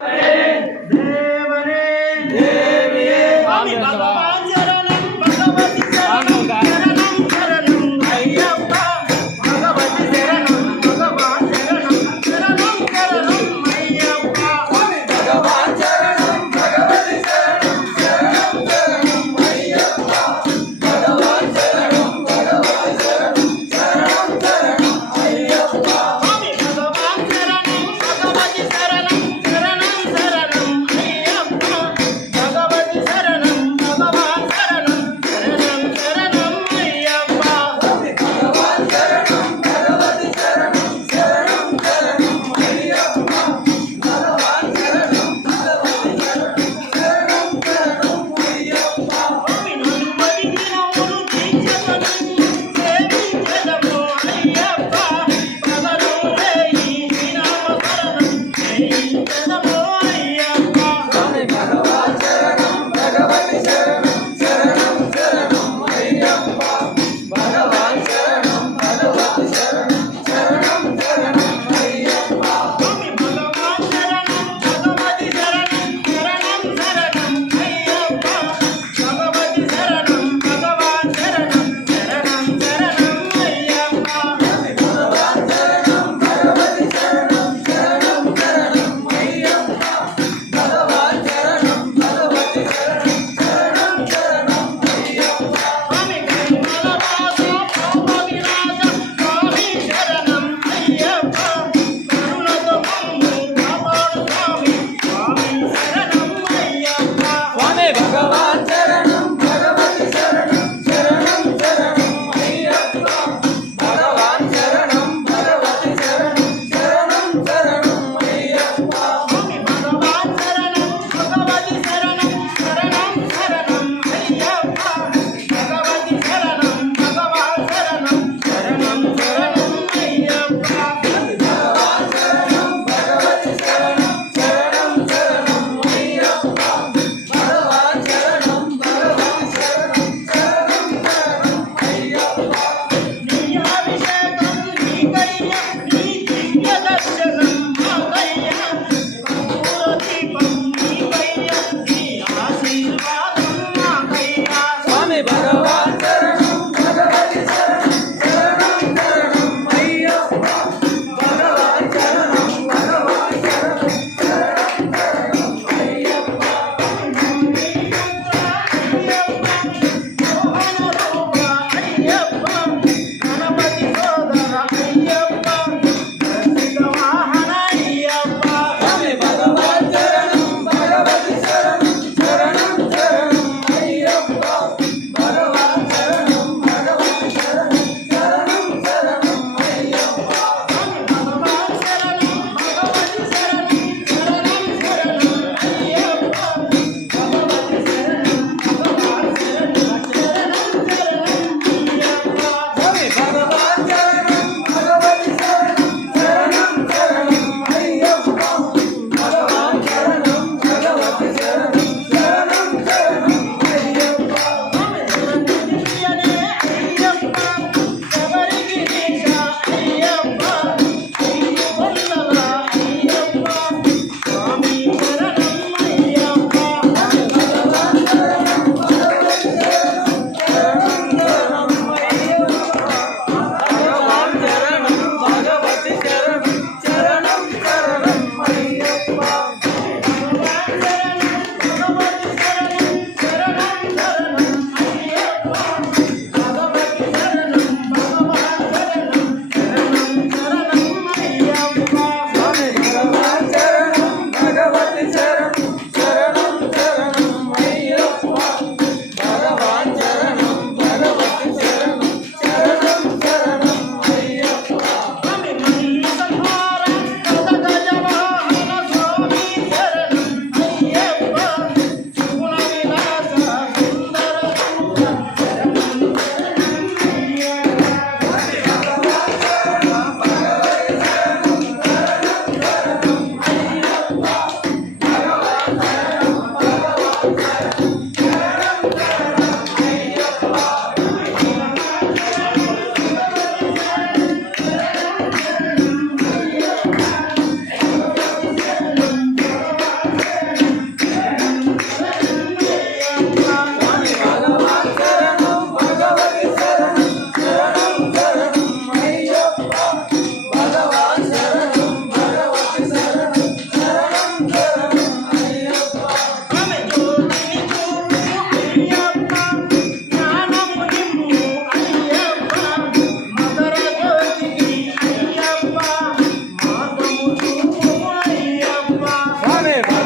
देवने देविये स्वामी भगवान शरणं भगवती शरणं शरणं शरणं अय्यप्पा भगवती शरणं भगवान शरणं शरणं शरणं अय्यप्पा भगवान शरणं भगवती शरणं शरणं शरणं अय्यप्पा भगवान शरणं भगवती शरणं शरणं शरणं अय्यप्पा स्वामी भगवान शरणं भगवती शरणं शरणं शरणं अय्यप्पा भगवती शरणं भगवान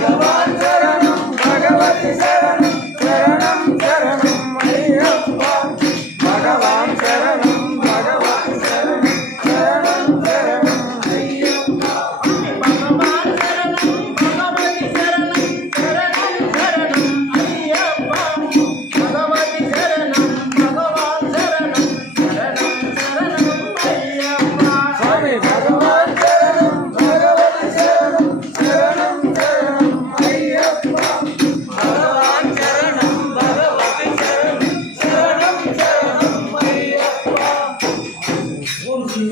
భగవాన్ శరణం భగవతి శరణం శరణం శరణం అయ్యప్ప భగవాన్ శరణం భగవతి శరణం శరణం శరణం అయ్యప్ప భగవాన్ శరణం భగవతి శరణం శరణం శరణం అయ్యప్ప భగవతి శరణం భగవాన్ శరణం శరణం శరణం అయ్యప్ప స్వామి భగవాన్ శరణం భగవతి శరణం శరణం శరణం అయ్యప్ప భగవాన్ శరణం భగవతి శరణం శరణం శరణం అయ్యప్ప ఓం శ్రీ